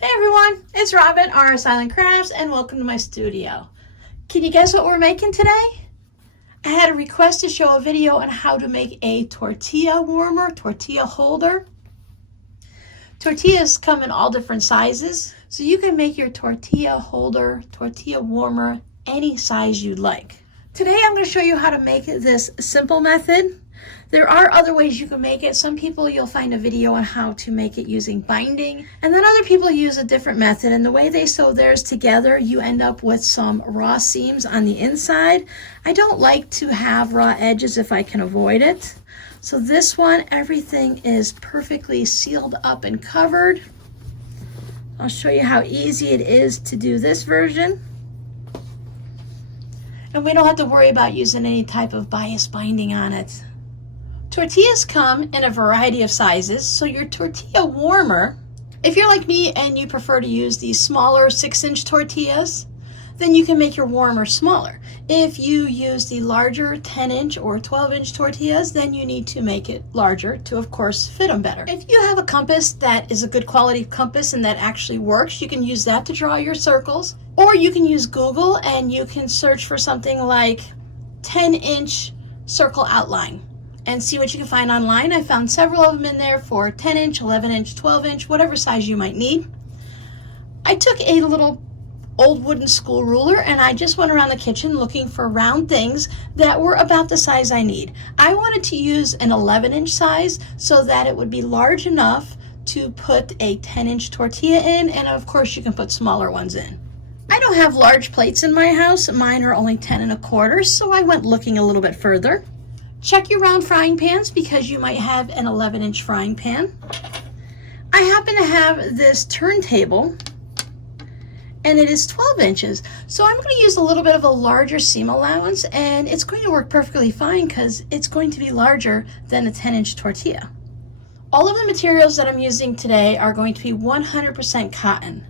Hey everyone, it's Robin, RS Island Crafts, and welcome to my studio. Can you guess what we're making today? I had a request to show a video on how to make a tortilla warmer, tortilla holder. Tortillas come in all different sizes, so you can make your tortilla holder, tortilla warmer, any size you'd like. Today I'm going to show you how to make this simple method. There are other ways you can make it. Some people, you'll find a video on how to make it using binding, and then other people use a different method, and the way they sew theirs together, you end up with some raw seams on the inside. I don't like to have raw edges if I can avoid it. So this one, everything is perfectly sealed up and covered. I'll show you how easy it is to do this version. And we don't have to worry about using any type of bias binding on it. Tortillas come in a variety of sizes, so your tortilla warmer, if you're like me and you prefer to use these smaller 6-inch tortillas, then you can make your warmer smaller. If you use the larger 10-inch or 12-inch tortillas, then you need to make it larger to, of course, fit them better. If you have a compass that is a good quality compass and that actually works, you can use that to draw your circles. Or you can use Google and you can search for something like 10-inch circle outline and see what you can find online. I found several of them in there for 10-inch, 11-inch, 12-inch, whatever size you might need. I took a little old wooden school ruler and I just went around the kitchen looking for round things that were about the size I need. I wanted to use an 11-inch size so that it would be large enough to put a 10-inch tortilla in, and of course you can put smaller ones in. I don't have large plates in my house. Mine are only 10 1/4, so I went looking a little bit further. Check your round frying pans because you might have an 11-inch frying pan. I happen to have this turntable and it is 12 inches. So I'm going to use a little bit of a larger seam allowance, and it's going to work perfectly fine because it's going to be larger than a 10-inch tortilla. All of the materials that I'm using today are going to be 100% cotton.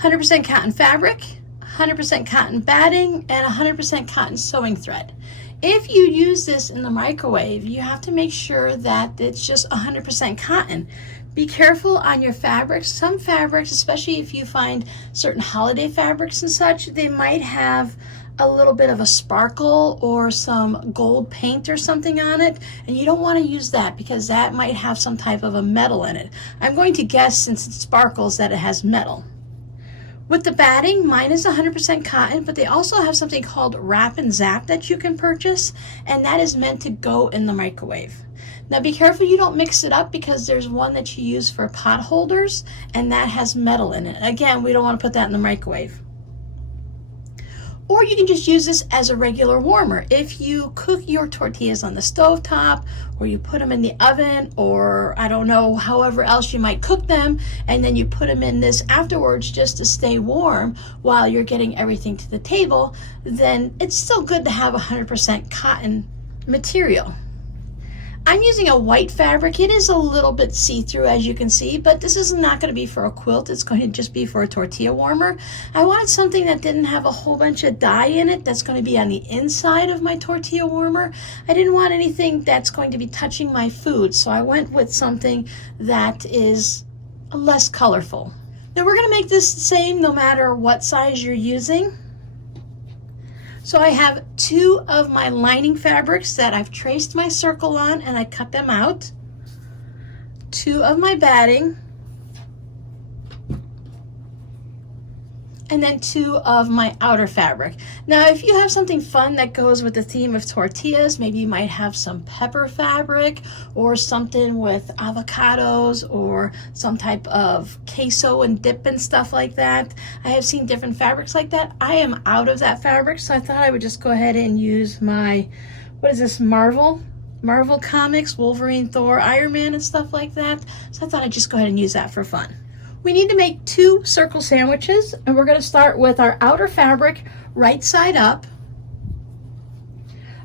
100% cotton fabric, 100% cotton batting, and 100% cotton sewing thread. If you use this in the microwave, you have to make sure that it's just 100% cotton. Be careful on your fabrics. Some fabrics, especially if you find certain holiday fabrics and such, they might have a little bit of a sparkle or some gold paint or something on it, and you don't want to use that because that might have some type of a metal in it. I'm going to guess, since it sparkles, that it has metal. With the batting, mine is 100% cotton, but they also have something called Wrap and Zap that you can purchase, and that is meant to go in the microwave. Now be careful you don't mix it up because there's one that you use for pot holders, and that has metal in it. Again, we don't want to put that in the microwave. Or you can just use this as a regular warmer. If you cook your tortillas on the stove top, or you put them in the oven, or I don't know, however else you might cook them, and then you put them in this afterwards just to stay warm while you're getting everything to the table, then it's still good to have 100% cotton material. I'm using a white fabric. It is a little bit see-through, as you can see, but this is not going to be for a quilt. It's going to just be for a tortilla warmer. I wanted something that didn't have a whole bunch of dye in it that's going to be on the inside of my tortilla warmer. I didn't want anything that's going to be touching my food, so I went with something that is less colorful. Now we're going to make this the same no matter what size you're using. So I have 2 of my lining fabrics that I've traced my circle on and I cut them out. 2 of my batting. And then 2 of my outer fabric. Now if you have something fun that goes with the theme of tortillas, maybe you might have some pepper fabric or something with avocados or some type of queso and dip and stuff like that. I have seen different fabrics like that. I am out of that fabric, so I thought I would just go ahead and use my, what is this, Marvel Comics, Wolverine, Thor, Iron Man and stuff like that. So I thought I'd just go ahead and use that for fun. We need to make 2 circle sandwiches, and we're going to start with our outer fabric right side up.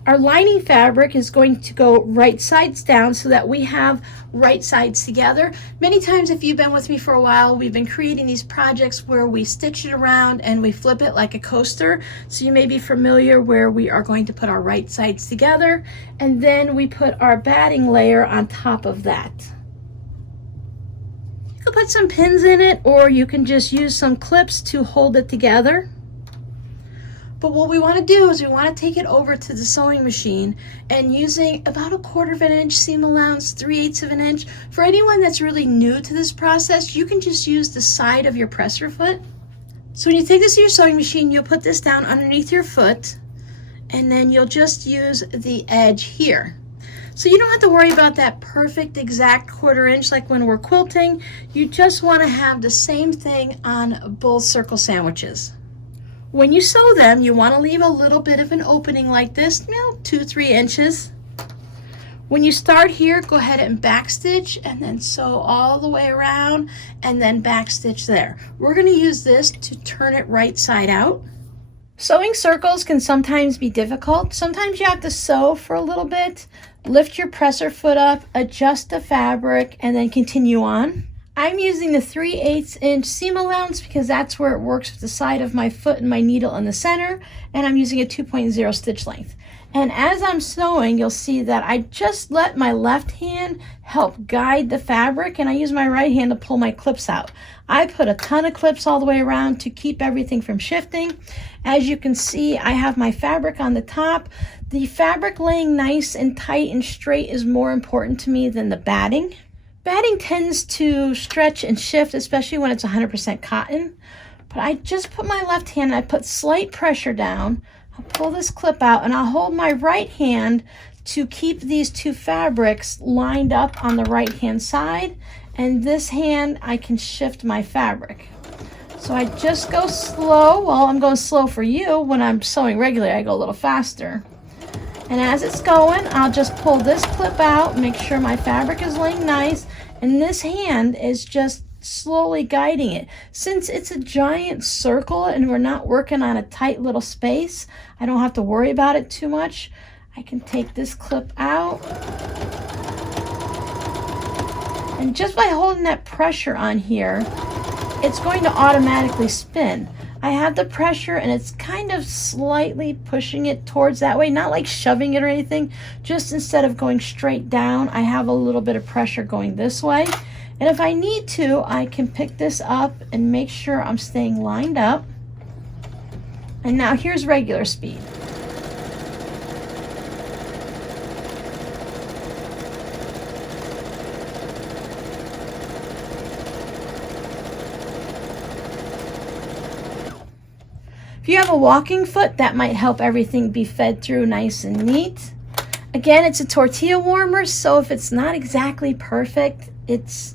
Our lining fabric is going to go right sides down so that we have right sides together. Many times, if you've been with me for a while, we've been creating these projects where we stitch it around and we flip it like a coaster. So you may be familiar where we are going to put our right sides together, and then we put our batting layer on top of that. could put some pins in it, or you can just use some clips to hold it together. But what we want to do is we want to take it over to the sewing machine, and using about 1/4 of an inch seam allowance, 3/8 of an inch. For anyone that's really new to this process, you can just use the side of your presser foot. So when you take this to your sewing machine, you'll put this down underneath your foot, and then you'll just use the edge here. So you don't have to worry about that perfect exact 1/4 inch like when we're quilting. You just want to have the same thing on both circle sandwiches. When you sew them, you want to leave a little bit of an opening like this, 2-3 inches. When you start here, go ahead and backstitch and then sew all the way around and then backstitch there. We're going to use this to turn it right side out. Sewing circles can sometimes be difficult. Sometimes you have to sew for a little bit, lift your presser foot up, adjust the fabric, and then continue on. I'm using the 3/8 inch seam allowance because that's where it works with the side of my foot and my needle in the center, and I'm using a 2.0 stitch length. And as I'm sewing, you'll see that I just let my left hand help guide the fabric, and I use my right hand to pull my clips out. I put a ton of clips all the way around to keep everything from shifting. As you can see, I have my fabric on the top. The fabric laying nice and tight and straight is more important to me than the batting. Batting tends to stretch and shift, especially when it's 100% cotton. But I just put my left hand, I put slight pressure down. I'll pull this clip out, and I'll hold my right hand to keep these two fabrics lined up on the right hand side. And this hand, I can shift my fabric. So I just go slow. Well, I'm going slow for you. When I'm sewing regularly, I go a little faster. And as it's going, I'll just pull this clip out, make sure my fabric is laying nice, and this hand is just slowly guiding it. Since it's a giant circle and we're not working on a tight little space, I don't have to worry about it too much. I can take this clip out. And just by holding that pressure on here, it's going to automatically spin. I have the pressure and it's kind of slightly pushing it towards that way, not like shoving it or anything, just instead of going straight down, I have a little bit of pressure going this way. And if I need to, I can pick this up and make sure I'm staying lined up. And now here's regular speed. If you have a walking foot, that might help everything be fed through nice and neat. Again, it's a tortilla warmer, so if it's not exactly perfect, it's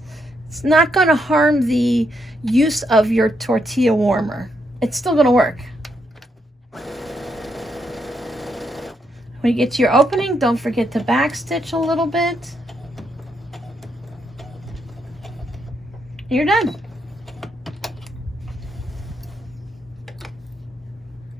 not going to harm the use of your tortilla warmer. It's still going to work. When you get to your opening, don't forget to backstitch a little bit. And you're done.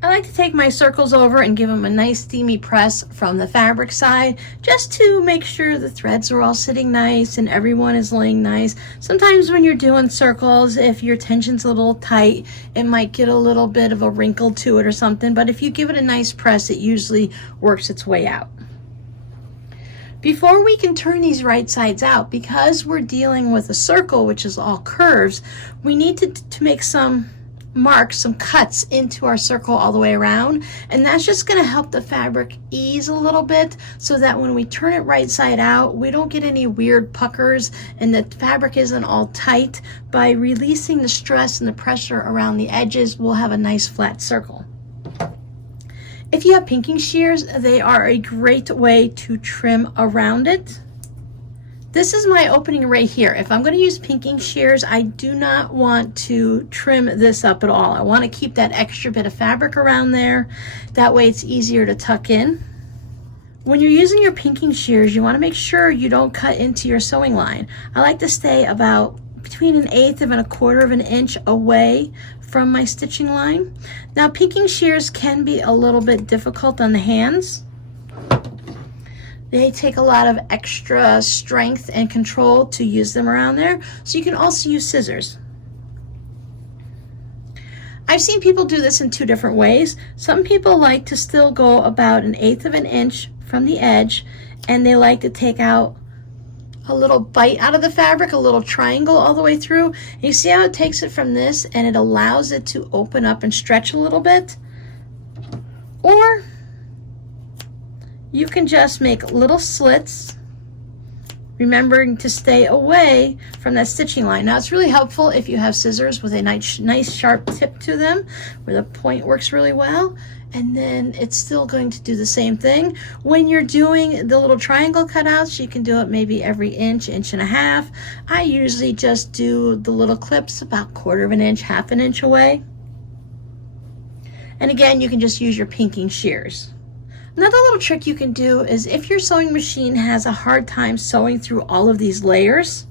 I like to take my circles over and give them a nice steamy press from the fabric side, just to make sure the threads are all sitting nice and everyone is laying nice. Sometimes when you're doing circles, if your tension's a little tight, it might get a little bit of a wrinkle to it or something, but if you give it a nice press, it usually works its way out. Before we can turn these right sides out, because we're dealing with a circle, which is all curves, we need to make some marks, some cuts into our circle all the way around, and that's just going to help the fabric ease a little bit so that when we turn it right side out, we don't get any weird puckers and the fabric isn't all tight. By releasing the stress and the pressure around the edges, we'll have a nice flat circle. If you have pinking shears, they are a great way to trim around it. This is my opening right here. If I'm going to use pinking shears, I do not want to trim this up at all. I want to keep that extra bit of fabric around there. That way it's easier to tuck in. When you're using your pinking shears, you want to make sure you don't cut into your sewing line. I like to stay about between 1/8 and 1/4 of an inch away from my stitching line. Now, pinking shears can be a little bit difficult on the hands. They take a lot of extra strength and control to use them around there, so you can also use scissors. I've seen people do this in two different ways. Some people like to still go about 1/8 of an inch from the edge, and they like to take out a little bite out of the fabric, a little triangle all the way through. And you see how it takes it from this and it allows it to open up and stretch a little bit? Or you can just make little slits, remembering to stay away from that stitching line. Now it's really helpful if you have scissors with a nice sharp tip to them where the point works really well, and then it's still going to do the same thing. When you're doing the little triangle cutouts, you can do it maybe every inch, inch and a half. I usually just do the little clips about 1/4 of an inch, 1/2 an inch away. And again, you can just use your pinking shears. Another little trick you can do is if your sewing machine has a hard time sewing through all of these layers,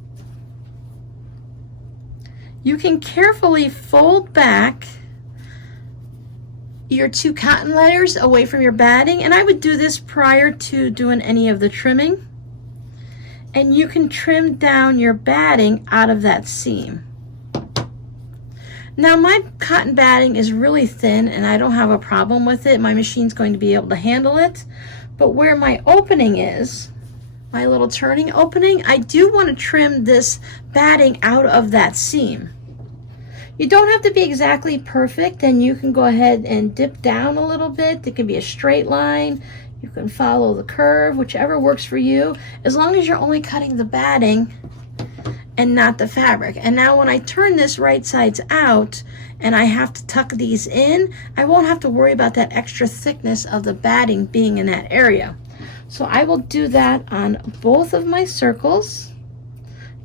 you can carefully fold back your 2 cotton layers away from your batting, and I would do this prior to doing any of the trimming, and you can trim down your batting out of that seam. Now my cotton batting is really thin and I don't have a problem with it. My machine's going to be able to handle it. But where my opening is, my little turning opening, I do want to trim this batting out of that seam. You don't have to be exactly perfect, and you can go ahead and dip down a little bit. It can be a straight line. You can follow the curve, whichever works for you, as long as you're only cutting the batting and not the fabric. And now when I turn this right sides out and I have to tuck these in, I won't have to worry about that extra thickness of the batting being in that area. So I will do that on both of my circles.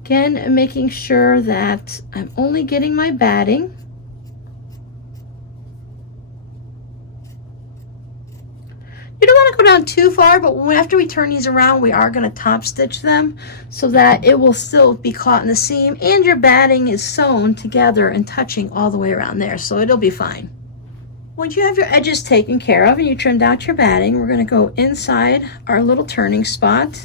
Again, making sure that I'm only getting my batting. You don't want to go down too far, but after we turn these around, we are going to top stitch them so that it will still be caught in the seam and your batting is sewn together and touching all the way around there, so it'll be fine. Once you have your edges taken care of and you trimmed out your batting, we're going to go inside our little turning spot.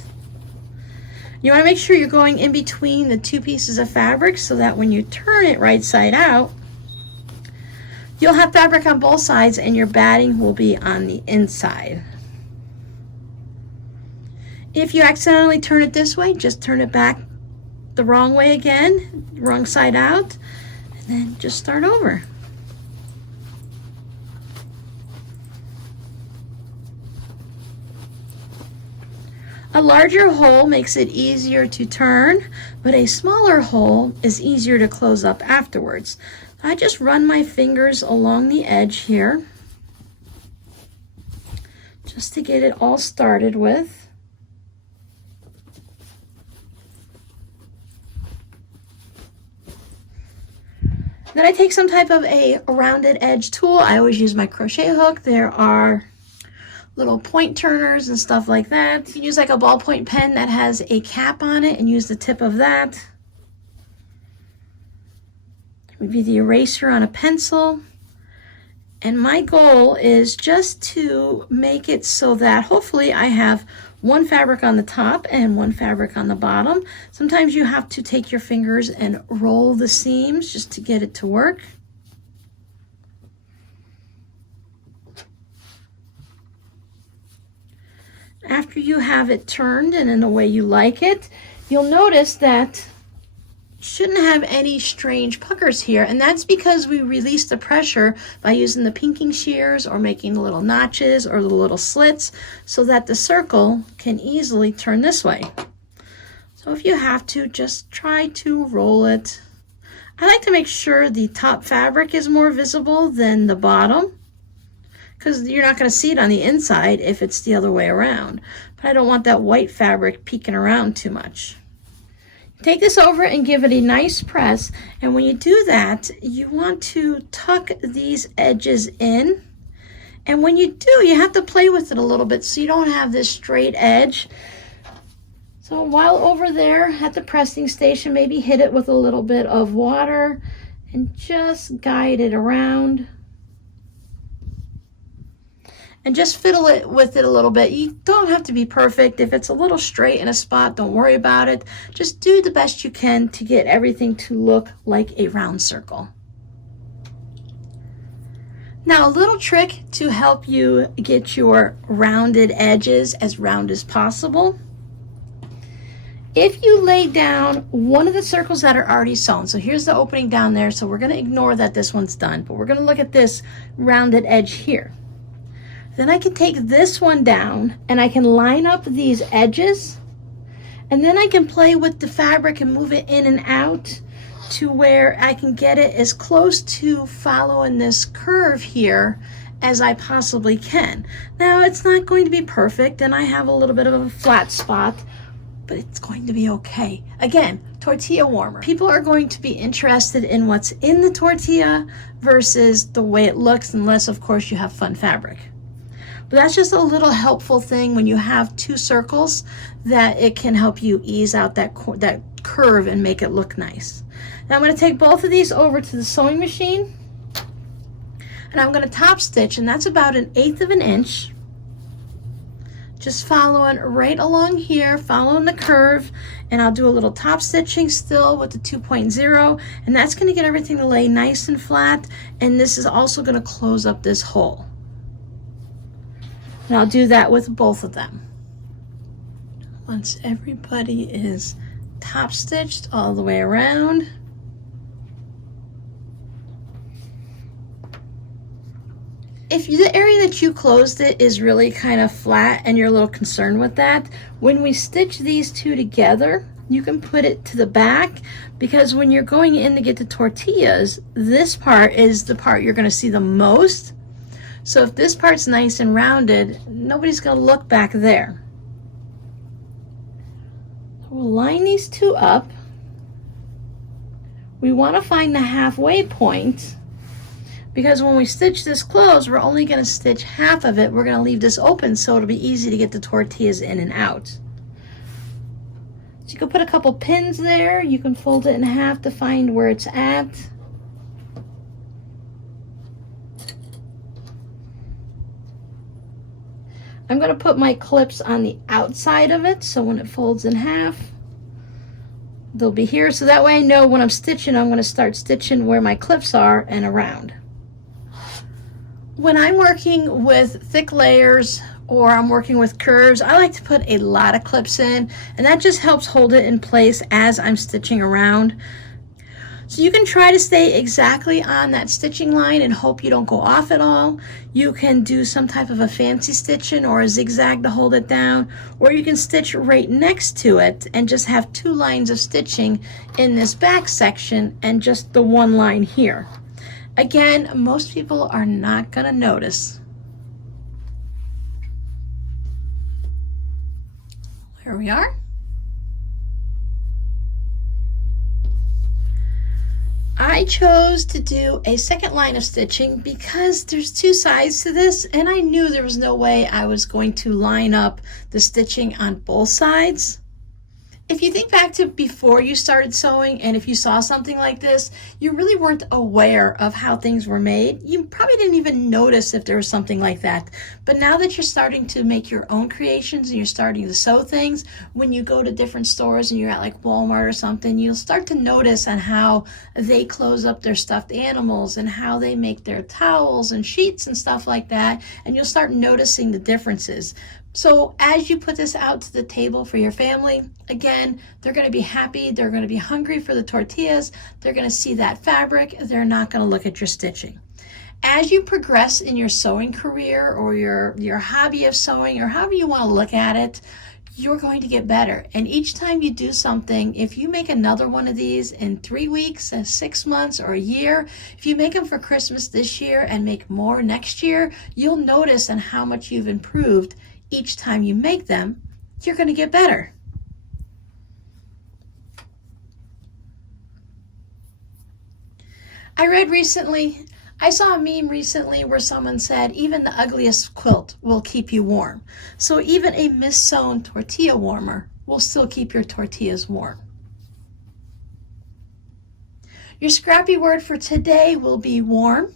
You want to make sure you're going in between the 2 pieces of fabric so that when you turn it right side out, you'll have fabric on both sides and your batting will be on the inside. If you accidentally turn it this way, just turn it back the wrong way again, wrong side out, and then just start over. A larger hole makes it easier to turn, but a smaller hole is easier to close up afterwards. I just run my fingers along the edge here just to get it all started with. Then I take some type of a rounded edge tool. I always use my crochet hook. There are little point turners and stuff like that. You can use like a ballpoint pen that has a cap on it and use the tip of that. Would be the eraser on a pencil. And my goal is just to make it so that hopefully I have one fabric on the top and one fabric on the bottom. Sometimes you have to take your fingers and roll the seams just to get it to work. After you have it turned and in the way you like it, you'll notice that shouldn't have any strange puckers here, and that's because we release the pressure by using the pinking shears or making the little notches or the little slits so that the circle can easily turn this way. So if you have to, just try to roll it. I like to make sure the top fabric is more visible than the bottom, because you're not going to see it on the inside if it's the other way around. But I don't want that white fabric peeking around too much. Take this over and give it a nice press, and when you do that, you want to tuck these edges in, and when you do, you have to play with it a little bit so you don't have this straight edge. So while over there at the pressing station, maybe hit it with a little bit of water and just guide it around. And just fiddle it with it a little bit. You don't have to be perfect. If it's a little straight in a spot, don't worry about it. Just do the best you can to get everything to look like a round circle. Now, a little trick to help you get your rounded edges as round as possible If you lay down one of the circles that are already sewn, so here's the opening down there, so we're going to ignore that this one's done, but we're going to look at this rounded edge here. Then I can take this one down and I can line up these edges, and then I can play with the fabric and move it in and out to where I can get it as close to following this curve here as I possibly can. Now it's not going to be perfect and I have a little bit of a flat spot, but it's going to be okay. Again, tortilla warmer. People are going to be interested in what's in the tortilla versus the way it looks, unless of course you have fun fabric. But that's just a little helpful thing when you have two circles, that it can help you ease out that curve and make it look nice. Now I'm going to take both of these over to the sewing machine and I'm going to top stitch, and that's about 1/8 of an inch. Just following right along here, following the curve, and I'll do a little top stitching still with the 2.0, and that's going to get everything to lay nice and flat, and this is also going to close up this hole. And I'll do that with both of them. Once everybody is top stitched all the way around, if the area that you closed it is really kind of flat and you're a little concerned with that, when we stitch these two together, you can put it to the back, because when you're going in to get the tortillas, this part is the part you're going to see the most. So if this part's nice and rounded, nobody's going to look back there. We'll line these two up. We want to find the halfway point, because when we stitch this closed, we're only going to stitch half of it. We're going to leave this open so it'll be easy to get the tortillas in and out. So you can put a couple pins there. You can fold it in half to find where it's at. I'm going to put my clips on the outside of it, so when it folds in half, they'll be here. So that way I know when I'm stitching, I'm going to start stitching where my clips are and around. When I'm working with thick layers or I'm working with curves, I like to put a lot of clips in, and that just helps hold it in place as I'm stitching around. So you can try to stay exactly on that stitching line and hope you don't go off at all. You can do some type of a fancy stitching or a zigzag to hold it down, or you can stitch right next to it and just have 2 lines of stitching in this back section and just the 1 line here. Again, most people are not going to notice. Here we are. I chose to do a second line of stitching because there's 2 sides to this, and I knew there was no way I was going to line up the stitching on both sides. If you think back to before you started sewing, and if you saw something like this, you really weren't aware of how things were made. You probably didn't even notice if there was something like that. But now that you're starting to make your own creations and you're starting to sew things, when you go to different stores and you're at like Walmart or something, you'll start to notice on how they close up their stuffed animals and how they make their towels and sheets and stuff like that, and you'll start noticing the differences. So as you put this out to the table for your family, again, they're going to be happy, they're going to be hungry for the tortillas, they're going to see that fabric, they're not going to look at your stitching. As you progress in your sewing career or your hobby of sewing, or however you want to look at it, you're going to get better. And each time you do something, if you make another one of these in 3 weeks, 6 months, or a year, if you make them for Christmas this year and make more next year, you'll notice on how much you've improved. Each time you make them, you're going to get better. I saw a meme recently where someone said even the ugliest quilt will keep you warm. So even a mis-sewn tortilla warmer will still keep your tortillas warm. Your scrappy word for today will be warm.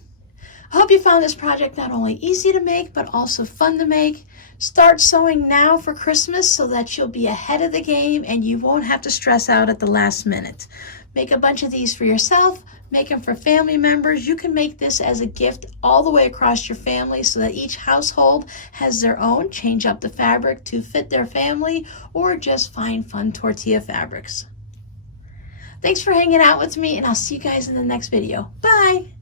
I hope you found this project not only easy to make, but also fun to make. Start sewing now for Christmas so that you'll be ahead of the game and you won't have to stress out at the last minute. Make a bunch of these for yourself, make them for family members. You can make this as a gift all the way across your family so that each household has their own. Change up the fabric to fit their family or just find fun tortilla fabrics. Thanks for hanging out with me, and I'll see you guys in the next video. Bye!